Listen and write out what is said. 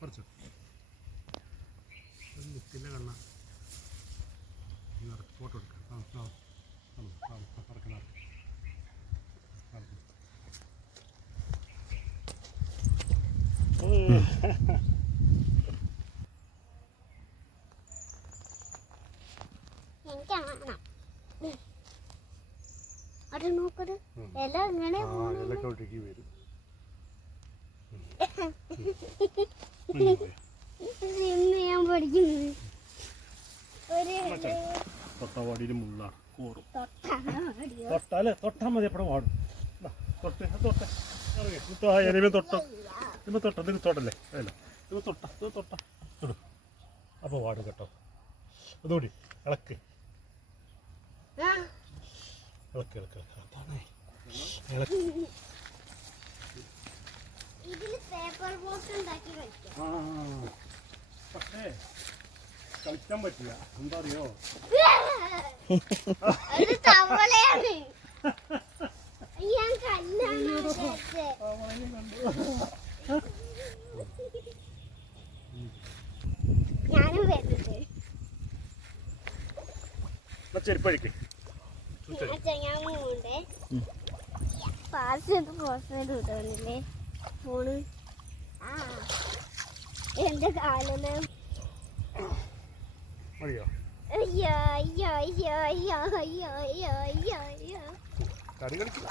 കുറച്ച് നിൽക്കില്ല കണ്ണ ഫോട്ടോ എടുക്കാം അത് നോക്കത് ഇല ഇങ്ങനെ ഒഴുകി വരും. ഞാൻ പഠിക്കുന്നത് തൊട്ടവാടിയിൽ മുള്ള കോറും തൊട്ടാലേ തൊട്ടാ മതി എപ്പോഴും വാടും. തൊട്ട് തൊട്ട തൊട്ടോ ഇപ്പൊ തൊട്ട ഇത് തൊട്ടല്ലേ അല്ല ഇത് തൊട്ട ഇത് തൊട്ട തൊടും അപ്പോൾ വാടും കേട്ടോ. അതുകൂടി ഇളക്ക് ഇളക്ക് ഇളക്ക് അതാണ് ഇളക്ക്. പക്ഷേ കളിക്കാൻ പറ്റില്ല. എന്താ അറിയോ ഞാനും വരുന്നത് ചെരുപ്പഴിക്ക് ഞാൻ പോണ്ടേ പാസ് കിട്ടുന്നില്ലേ ഫോണ്. ആ എന്റെ കാലൊന്ന് മതിയോ? അയ്യോ അയ്യോ അയ്യോ അയ്യോ അയ്യോ അയ്യോ അയ്യോ അയ്യോ കറി കളിക്കില്ല.